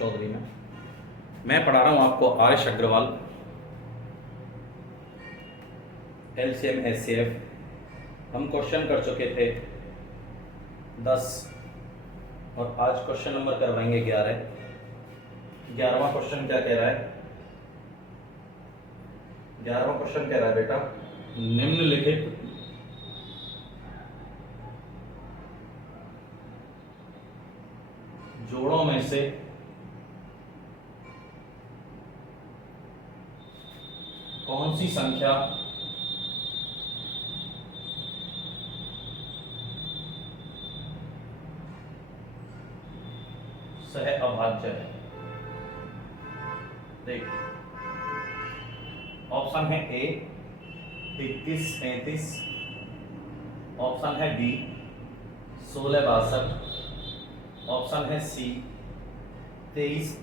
चौधरी में मैं पढ़ा रहा हूँ आपको आर्यश अग्रवाल LCM SCF। हम क्वेश्चन कर चुके थे 10 और आज क्वेश्चन नंबर करवाएंगे 11। 11वां क्वेश्चन क्या कह रहा है? 11वां क्वेश्चन कह रहा है बेटा, निम्नलिखित जोड़ों में से कौन सी संख्या सह अभाज्य है। देखिए, ऑप्शन है ए 21 35, ऑप्शन है बी 16 62, ऑप्शन है सी 23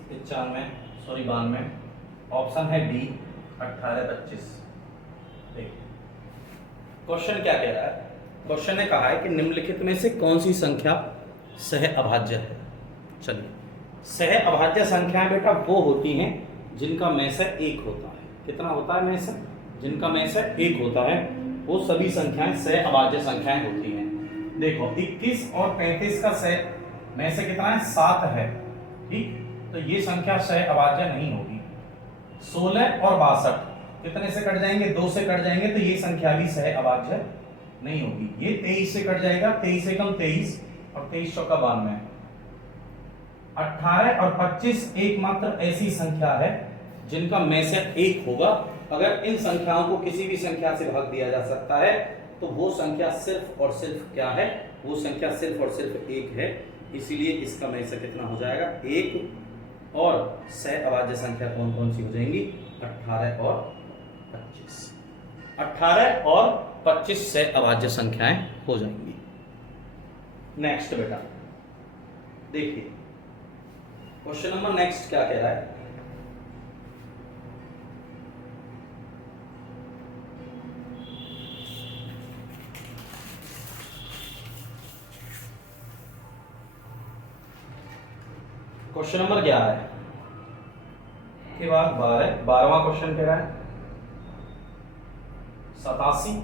92, ऑप्शन है डी 18 25। देखिए, क्वेश्चन क्या कह रहा है? क्वेश्चन ने कहा है कि निम्नलिखित में से कौन सी संख्या सह अभाज्य है। चलिए, सह अभाज्य संख्याएं बेटा वो होती हैं जिनका में से एक होता है। कितना होता है में से? जिनका में से एक होता है वो सभी संख्याएं सह अभाज्य संख्याएं होती हैं। देखो, 21 और 35 का सह में से कितना है? 7 है। ठीक, तो ये संख्या सह अभाज्य नहीं होगी। 16 और 62 कितने से कट जाएंगे? 2 से कट जाएंगे, तो ये संख्या भी सह अभाज्य नहीं होगी। ये 23 से कट जाएगा, 23 से कम 23 और 23 चौका 92। 18 और 25 एकमात्र ऐसी संख्या है जिनका में से एक होगा। अगर इन संख्याओं को किसी भी संख्या से भाग दिया जा सकता है तो वो संख्या सिर्फ और सिर्फ क्या है? वो संख्या सिर्फ और सिर्फ एक है। इसीलिए इसका में से कितना हो जाएगा? एक। और सह अभाज्य संख्या कौन कौन सी हो जाएंगी? 18 और 25। 18 और 25 सह अभाज्य संख्याएं हो जाएंगी। नेक्स्ट बेटा देखिए, क्वेश्चन नंबर नेक्स्ट क्या कह रहा है? क्वेश्चन नंबर 11 के बाद 12वां क्वेश्चन कह रहा है 87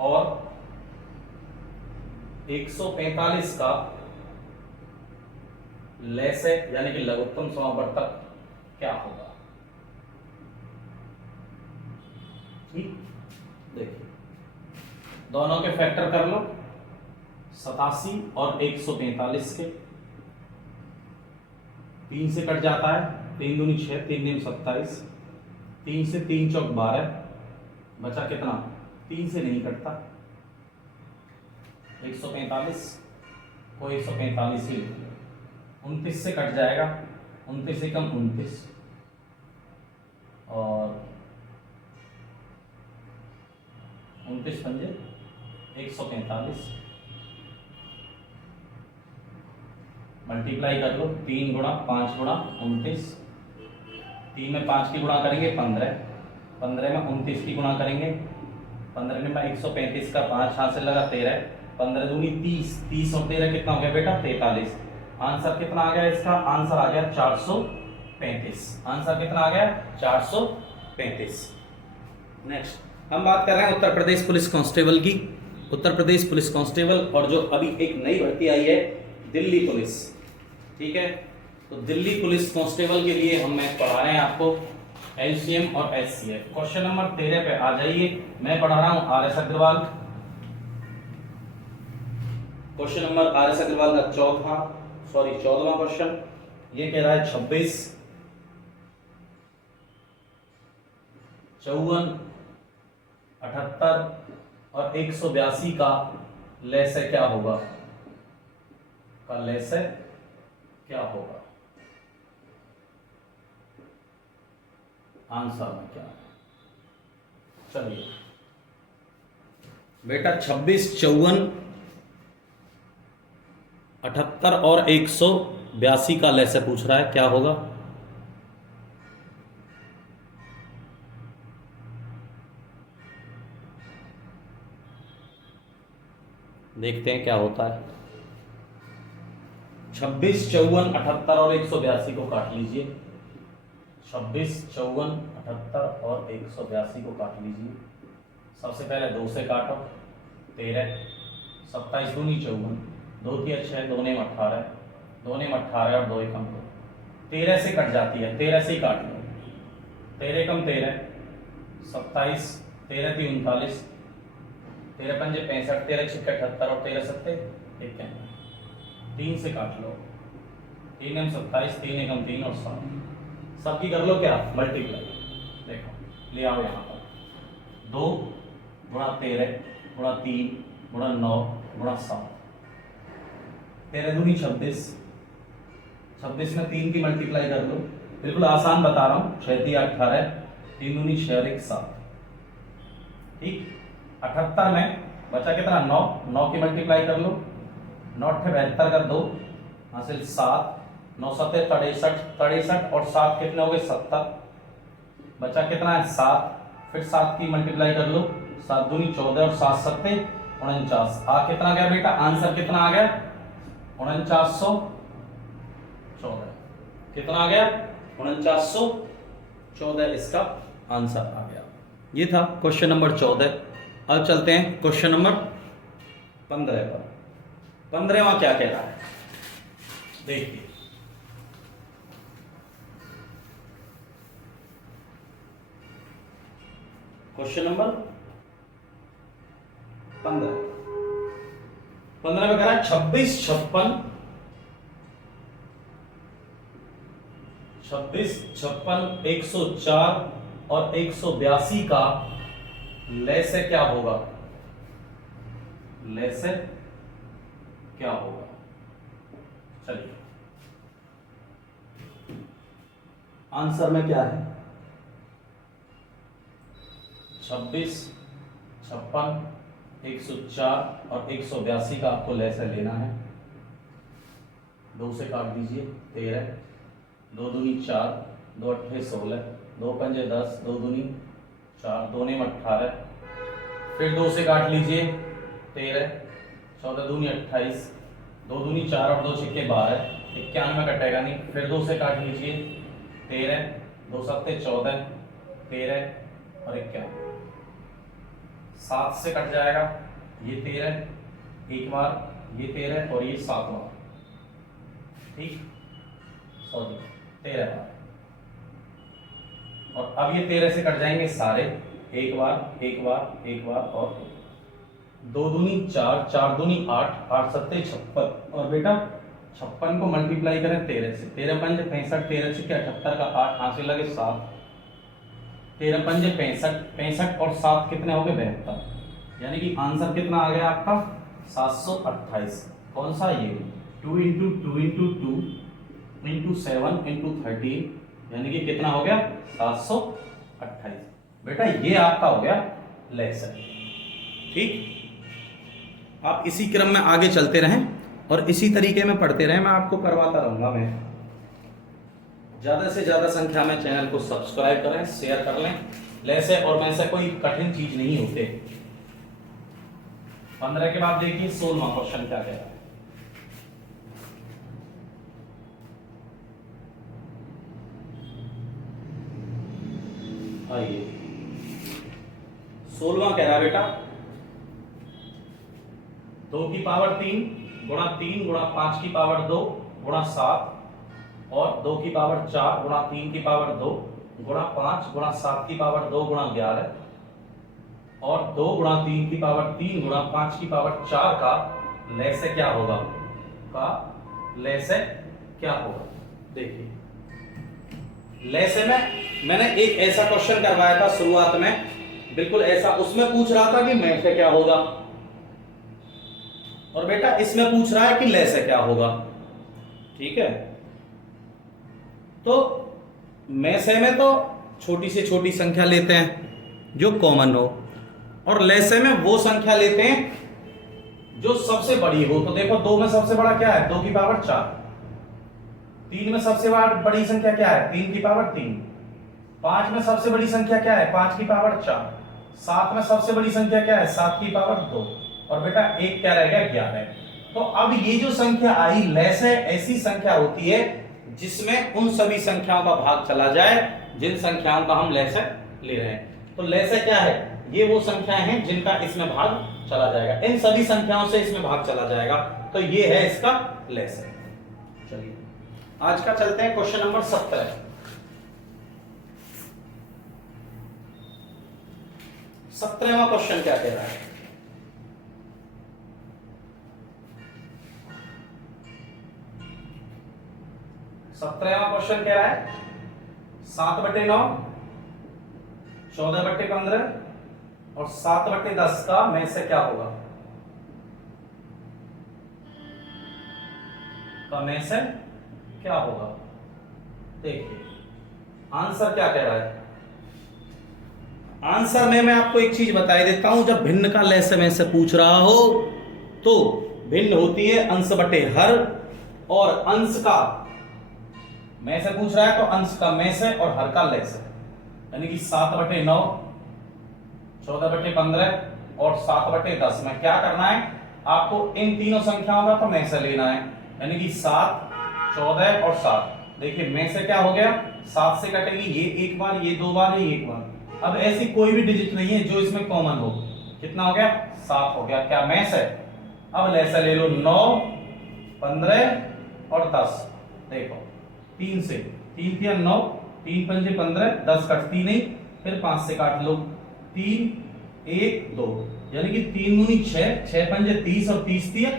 और 145 का लैसे यानी कि लघुत्तम समावर्तक क्या होगा। ठीक, देखिए, दोनों के फैक्टर कर लो। 87 और 145 के 3 से कट जाता है, 3 दूनी 6, 3 दूनी 27, 3 से 3 चौक 12, बचा कितना? 3 से नहीं कटता, 145 को 145 ही। 29 से कट जाएगा, 29 से कम 29 और 29 पंजे 145। मल्टीप्लाई कर लो, 3 गुणा 5 गुणा 29, 3 में 5 की गुणा करेंगे 15, 15 में 29 की गुणा करेंगे, 15 में 135 का 5 हाथ से लगा 13, 15 दूनी 30, 30 और 13 कितना हो गया बेटा? 43। आंसर कितना आ गया इसका? आंसर आ गया 435। आंसर कितना आ गया? 435। नेक्स्ट हम बात कर रहे हैं उत्तर प्रदेश पुलिस कांस्टेबल की। उत्तर प्रदेश पुलिस कांस्टेबल और जो अभी एक नई भर्ती आई है दिल्ली पुलिस। ठीक है, तो दिल्ली पुलिस कांस्टेबल के लिए हम पढ़ा रहे हैं आपको LCM और SCF। क्वेश्चन नंबर 13 पे आ जाइए। मैं पढ़ा रहा हूं RS Agarwal. Question number RS Agarwal का 14वां क्वेश्चन। ये कह रहा है 26 54 78 और 182 का लैसे क्या होगा? का लैसे क्या होगा? आंसर में क्या है? चलिए बेटा, 26 54 78 और 182 का लैसे पूछ रहा है, क्या होगा? देखते हैं क्या होता है। 26, 54, 78 और 182 को काट लीजिए। 26, 54, 78 और 182 को काट लीजिए। सबसे पहले 2 से काटो, 13, 27 दूनी 54, 2 की 6, 2 ने 18, 2 ने 18 और 2 एकम 2, 13 से कट जाती है, 13 से ही काट लो। 13 एकम 13, 27, 13 × 39, 13 पंजे 65, 13 × 78 और 13 सत्ते 91, 3 से काट लो। 3 एम 27, 3 एकम 3 और 7, सबकी कर लो क्या मल्टीप्लाई। देखो ले आओ यहाँ पर 2 गुणा 13 गुणा 3 गुणा 9 गुणा 7, 13 दूनी 26, 26 में 3 की मल्टीप्लाई कर लो। बिल्कुल आसान बता रहा हूँ, 6 × 18, 3 दूनी 6 और 1 7, ठीक। 78 में बचा कितना 9, 9 की मल्टीप्लाई कर लो। 9 × 72 का 2 हासिल 7, 9 7 63, 63 और 7 कितने हो गए 70, बचा कितना है 7, फिर 7 की मल्टीप्लाई कर लो। 7 दूनी 14 और 7 सत्ते 49, आ कितना गया बेटा आंसर कितना आ गया 4914, कितना आ गया 4914, इसका आंसर आ गया। ये था क्वेश्चन नंबर 14। अब चलते हैं क्वेश्चन नंबर 15 पर। 15वां क्या कह रहा है देखिए। क्वेश्चन नंबर 15 में कह रहा है 26, 56, 104 और 182 का लैसे क्या होगा, लैसे क्या होगा। चलिए आंसर में क्या है 26, 56, 104 और 182 का आपको लैसे लेना है। 2 से काट दीजिए 13, 2 दूनी 4, 2 अट्ठे 16, 2 पंजे 10, 2 दूनी 4, 2 ने 18, फिर 2 से काट लीजिए 13, 14 दूनी 28, 2 दूनी 4 और 2 छिक्के 12, 91 में कटेगा नहीं। फिर 2 से काट लीजिए 13, 2 सत्ते 14, 13 और 51, 7 से कट जाएगा ये 13 एक बार, ये 13 और ये 7 बार, ठीक, सॉरी 13 बार। और अब ये 13 से कट जाएंगे सारे, एक बार एक बार एक बार और 2 दूनी 4, 4 दूनी 8, 8 सत्ते 56 और बेटा 56 को मल्टीप्लाई करें 13 से, 13 पंजे 65, 13 से 78 का 8 हासिल लगे 7, 13 पंजे 65, 65 और 7 कितने हो गए 72, यानी कि आंसर कितना आ गया आपका 728। कौन सा ये 2 × 2 × 2 × 7 × 13, यानी कि कितना हो गया 728। बेटा ये आपका हो गया लेक्चर, ठीक। आप इसी क्रम में आगे चलते रहें और इसी तरीके में पढ़ते रहें, मैं आपको करवाता रहूंगा। मैं ज्यादा से ज्यादा संख्या में चैनल को सब्सक्राइब करें, शेयर कर लें। लैसे और में से कोई कठिन चीज नहीं होते। 15 के बाद देखिए 16वां क्वेश्चन क्या कह रहा है। आइए 16वां कह रहा है बेटा 2 की पावर 3 गुणा 3 गुणा 5 की पावर 2 गुणा 7 और 2 की पावर 4 गुणा 3 की पावर 2 गुणा 5 गुणा 7 की पावर 2 गुणा 11 और 2 गुणा 3 की पावर 3 गुणा 5 की पावर 4 का लैसे क्या होगा, का लैसे क्या होगा। देखिए लैसे में मैंने एक ऐसा क्वेश्चन करवाया था शुरुआत में, बिल्कुल ऐसा, उसमें पूछ रहा था कि में से क्या होगा, और बेटा इसमें पूछ रहा है कि लैसे क्या होगा, ठीक है। तो में से में तो छोटी से छोटी संख्या लेते हैं जो कॉमन हो, और लैसे में वो संख्या लेते हैं जो सबसे बड़ी हो। तो देखो 2 में सबसे बड़ा क्या है 2 की पावर 4, 3 में सबसे बड़ी संख्या क्या है 3 की पावर 3, 5 में सबसे बड़ी संख्या क्या है 5 की पावर 4, 7 में सबसे बड़ी संख्या क्या है 7 की पावर 2, और बेटा एक क्या रह गया 11। तो अब ये जो संख्या आई लेस है, ऐसी संख्या होती है जिसमें उन सभी संख्याओं का भाग चला जाए जिन संख्याओं का हम लेस ले रहे हैं। तो लेस क्या है, ये वो संख्याएं हैं जिनका इसमें भाग चला जाएगा, इन सभी संख्याओं से इसमें भाग चला जाएगा, तो ये है इसका लेस है। चलिए आज का चलते हैं क्वेश्चन नंबर 17। 17वां क्वेश्चन क्या कह रहा है? सत्रहवां क्वेश्चन कह रहा है 7/9, 14/15 और 7/10 का में से क्या होगा? का में से क्या होगा? देखिए आंसर क्या कह रहा है। आंसर में मैं आपको एक चीज बता देता हूं, जब भिन्न का लेस में से पूछ रहा हो तो भिन्न होती है अंश बटे हर, और अंश का में से पूछ रहा है तो अंश का में से और हर का लेस है, यानी कि 7/9, 14/15 और 7/10 में क्या करना है आपको? इन तीनों संख्याओं का तो में से लेना है, यानी कि 7, 14 और 7। देखिए में से क्या हो गया, 7 से कटेगी ये एक बार, ये दो बार, ये एक बार। अब ऐसी कोई भी डिजिट नहीं है जो इसमें कॉमन हो। कितना हो गया? 7 हो गया, क्या में से। अब लेसा ले लो 9, 15 और 10। देखो 3 से 3 3 9, 3 5 15, 10 कटती नहीं, फिर 5 से काट लो 3 1 2, यानी कि 3 दूनी 6, 6 5 30 और 30 3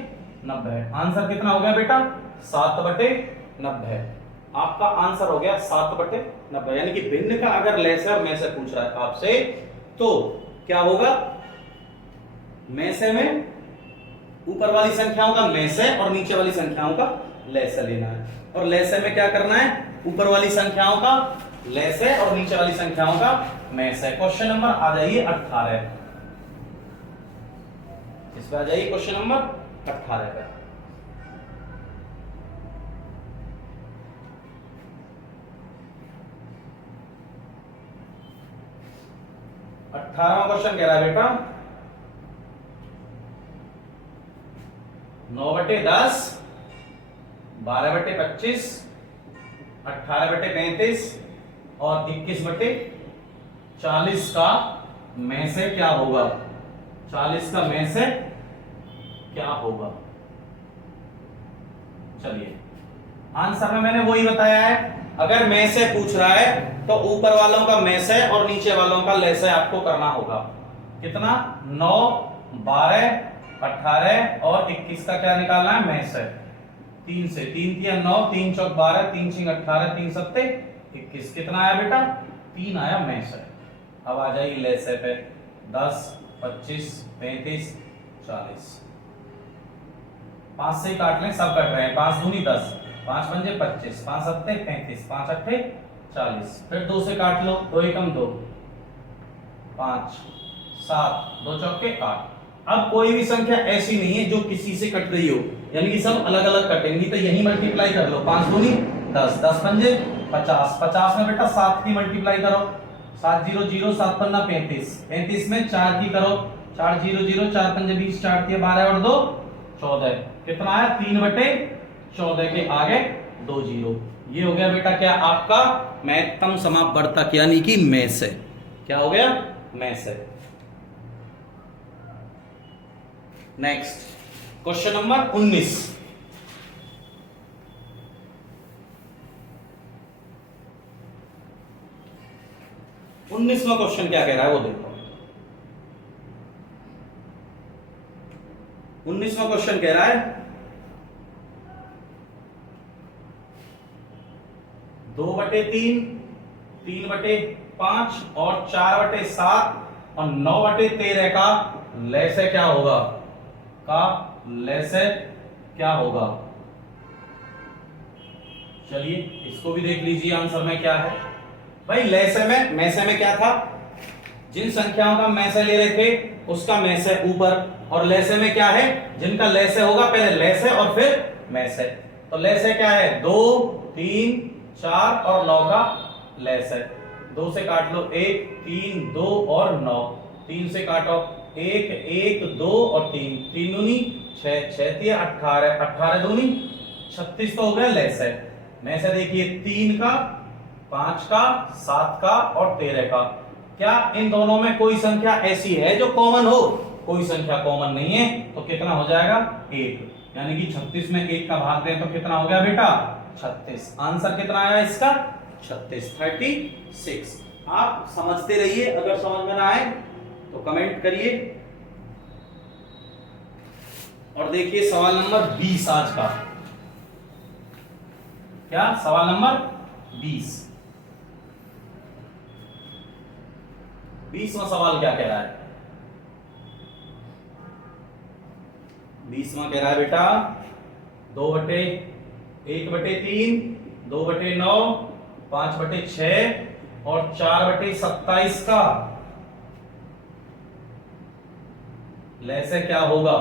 90। आंसर कितना हो गया बेटा? 7/90। आपका आंसर हो गया 7/90, यानी कि भिन्न का अगर लेसर में से पूछ रहा है आपसे तो क्या होगा? में से में ऊपर वाली संख्याओं का में से और नीचे वाली संख्याओं का लेस लेना है, और लेसे में क्या करना है? ऊपर वाली संख्याओं का लेसे और नीचे वाली संख्याओं का में से। क्वेश्चन नंबर आ जाइए 18, इस पे आ जाइए क्वेश्चन नंबर 18 पे। 18वां क्वेश्चन कह रहा है बेटा 9/10, 12/25, 18/35 और 21/40 का में से क्या होगा? 40 का में से क्या होगा? चलिए आंसर में मैंने वही बताया है, अगर में से पूछ रहा है तो ऊपर वालों का में से और नीचे वालों का लेसे आपको करना होगा। कितना? 9, 12, 18 और 21 का क्या निकालना है? में से। 3 से 3 3 9, 3 4 12, 3 6 18, 3 7 21। कितना आया बेटा? 3 आया में से। अब आ जाइए लेसे पे। 10, 25, 35, 40। 5 से काट लें, सब कट रहे हैं। 5 दूनी 10, 5 पंजे 25, 5 सत्ते 35, 5 अट्ठे 40। फिर 2 से काट लो, 2 एकम 2, 5 7, 2 चौके 8। अब कोई भी संख्या ऐसी नहीं है जो किसी से कट रही हो, यानी कि सब अलग अलग कटेंगी, तो यही मल्टीप्लाई कर लो। 5 दूनी 10, 10 पंजे 50, 50 में बेटा 7 की मल्टीप्लाई करो। 7 0 0, 7 पन्ना 35, 35 में 4 की करो। 4 0 0, 4 पंजे 20, 4 दिया 12 और 2 14। कितना आया? 3/14 के आगे 2 0। ये हो गया बेटा क्या आपका? महत्तम समापवर्तक, यानी कि में से। क्या हो गया? में से। Next question number 19। 19वां क्वेश्चन क्या कह रहा है वो देखो। 19वां क्वेश्चन कह रहा है 2/3, 3/5 और 4/7 और 9/13 का लेसे क्या होगा? का लेसे क्या होगा? चलिए इसको भी देख लीजिए आंसर में क्या है। भाई लेसे में से में क्या था? जिन संख्याओं का में से ले रहे थे उसका में से ऊपर, और लेसे में क्या है? जिनका लेसे होगा पहले लेसे और फिर में से। तो लेसे क्या है? 2 3 4 और 9 का लेसे। 2 से काट लो 1 3 2 और 9, 3 से काटो 1 1 2 और 3, 3 दूनी 6 6 3 18 18 दूनी 36 तो हो गया लेस है। में से देखिए 3 का 5 का 7 का और 13 का, क्या इन दोनों में कोई संख्या ऐसी है जो कॉमन हो? कोई संख्या कॉमन नहीं है, तो कितना हो जाएगा 1, यानी कि 36 में 1 का भाग दें तो कितना हो गया बेटा 36। आंसर कितना आया इसका 36 36। आप समझते रहिए, अगर समझ में ना आए तो कमेंट करिए। और देखिए सवाल नंबर 20 आज का, क्या सवाल नंबर 20वां सवाल क्या कह रहा है? 20वां कह रहा है बेटा 2/1/3 2/9 5/6 और 4/27 का लैसे क्या होगा?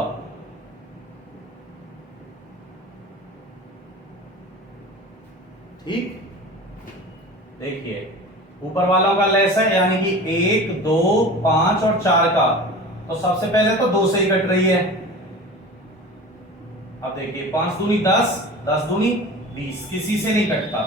ठीक, देखिए ऊपर वालों का लेस है, यानी कि 1 2 5 और 4 का, तो सबसे पहले तो 2 से ही कट रही है। अब देखिए 5 दूनी 10 10 दूनी 20, किसी से नहीं कटता।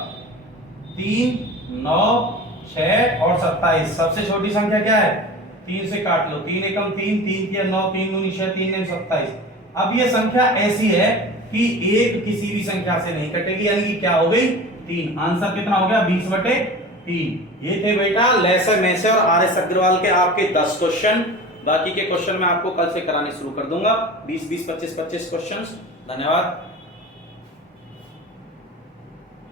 3 9 6 और 27, सबसे छोटी संख्या क्या है? 3 से काट लो, 3 एकम 3 3 के 9 3 दूनी 6 3 9 27। अब ये संख्या ऐसी है कि एक किसी भी संख्या से नहीं कटेगी, यानी कि क्या हो गई 3। आंसर कितना हो गया 20/3। ये थे बेटा लेसर मेसर और आर एस अग्रवाल के आपके 10 क्वेश्चन। बाकी के क्वेश्चन मैं आपको कल से कराने शुरू कर दूंगा, 20 20 25 25 क्वेश्चंस। धन्यवाद।